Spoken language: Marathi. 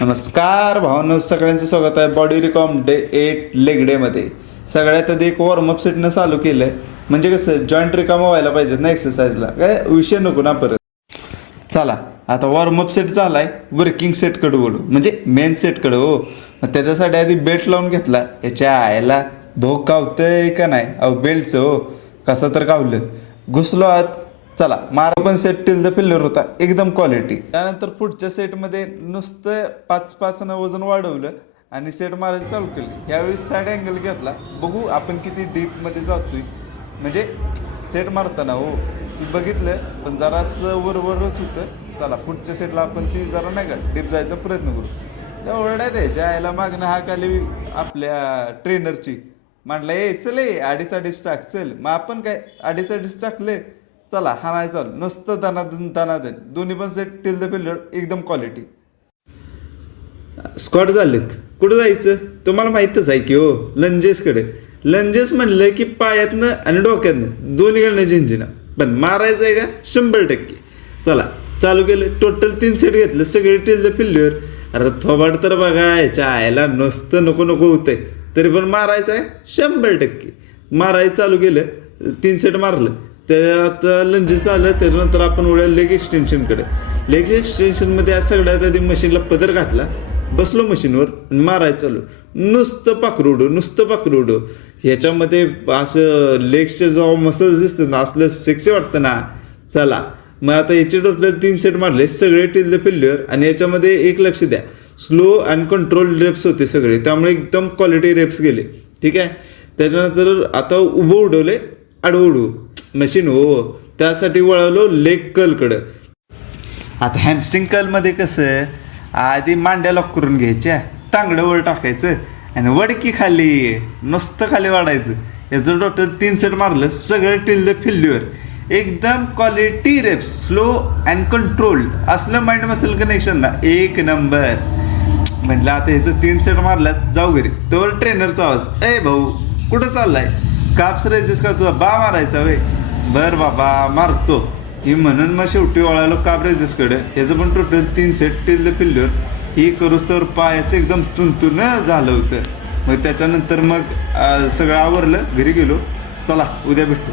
नमस्कार भावनो, सगळ्यांचं स्वागत आहे बॉडी रिकॉम डे 8 लेग डेमध्ये. सगळ्यात आधी एक वॉर्मअप सेटनं चालू केलं आहे. म्हणजे कसं जॉईंट रिकामा व्हायला पाहिजेत ना एक्सरसाइजला, काय विषय नको ना परत. चला आता वॉर्मअप सेट झाला आहे, वर्किंग सेटकडे बोलू, म्हणजे मेन सेटकडे. हो, मग त्याच्यासाठी आधी बेल्ट लावून घेतला. याच्या आयला भोग कावतंय का नाही अहो बेल्टचं. हो कसा तर कावलं, घुसलो आत. चला मारा पण सेट टिल द फिल्लर होता, एकदम क्वालिटी. त्यानंतर पुढच्या सेटमध्ये नुसतं 5-5 वजन वाढवलं आणि सेट मारायचं चालू केलं. यावेळी साईड अँगल घेतला, बघू आपण किती डीपमध्ये जातोय. म्हणजे सेट मारताना हो बघितलं पण जरासं वरवरच होतं. चला पुढच्या सेटला आपण ती जरा नाही का डीप जायचा प्रयत्न करू. त्या ओरड्यात यायच्या आयला मागणं हाक आली आपल्या ट्रेनरची. म्हटलं ए चल ए 2.5 टाक चल. मग आपण काय 2.5 टाकले. चला हा नाही चालू, नुसतं दनादन दोन्ही पण सेट टिल द फिल्लर एकदम क्वालिटी. स्क्वॉट झालेत, कुठं जायचं तुम्हाला माहीतच आहे की हो. लंजेस म्हणलं की पायातनं आणि डोक्यातनं दोन्हीकडनं झिंझिना. पण मारायचं आहे का 100%. चला चालू केलं. टोटल 3 सेट घेतलं, सगळे टिल द फिल्लर. अरे थोबाड तर बघा याच्या आयला नुसतं नको होतंय, तरी पण मारायचं आहे 100%. मारायचं चालू केलं, 3 सेट मारलं. त्यात लंजेस झालं. त्याच्यानंतर आपण वळल्या लेग एक्सटेन्शनकडे. लेग एक्सटेन्शनमध्ये आज सगळ्यात आधी मशीनला पदर घातला, बसलो मशीनवर मारायचं चालू. नुसतं पाखरू उडो. ह्याच्यामध्ये असं लेग्सचे जेव्हा मसल्स दिसतात ना, असलं सेक्सी वाटतं ना. चला मग आता याचे टोटल 3 सेट मारले, सगळे टिल द फिल्लर. आणि याच्यामध्ये एक लक्ष द्या, स्लो अँड कंट्रोल रेप्स होते सगळे, त्यामुळे एकदम क्वालिटी रेप्स गेले. ठीक आहे. त्याच्यानंतर आता उभं उडवले, आडवं उडवू मशीन. हो त्यासाठी वळवलो लेग कर्लकडं. आता हॅमस्ट्रिंग कर्लमध्ये कसं आधी मांड्या लॉक करून घ्यायच्या, तांगडं वर टाकायचं आणि वडकी खाली, नुसतं खाली वाढायचं. याचं टोटल 3 सेट मारलं, सगळं टिल द फिल्लर. एकदम quality reps, slow and control असलं माइंड मसल कनेक्शन ना एक नंबर. म्हटलं आता ह्याचं 3 सेट मारल्यात, जाऊ घरी. तर ट्रेनरचा आवाज, ए भाऊ कुठं चाललाय, काप्स राहायचंस का तुझा, बा मारायचा वे. बरं बाबा मारतो ही म्हणून मग शेवटी वळालो काप रेजेसकडे. ह्याचं पण total 3 set till the filler. ही करूस तर पायाचं एकदम तुंतून झालं होतं. मग त्याच्यानंतर मग सगळं आवरलं, घरी गेलो. चला उद्या भेटू.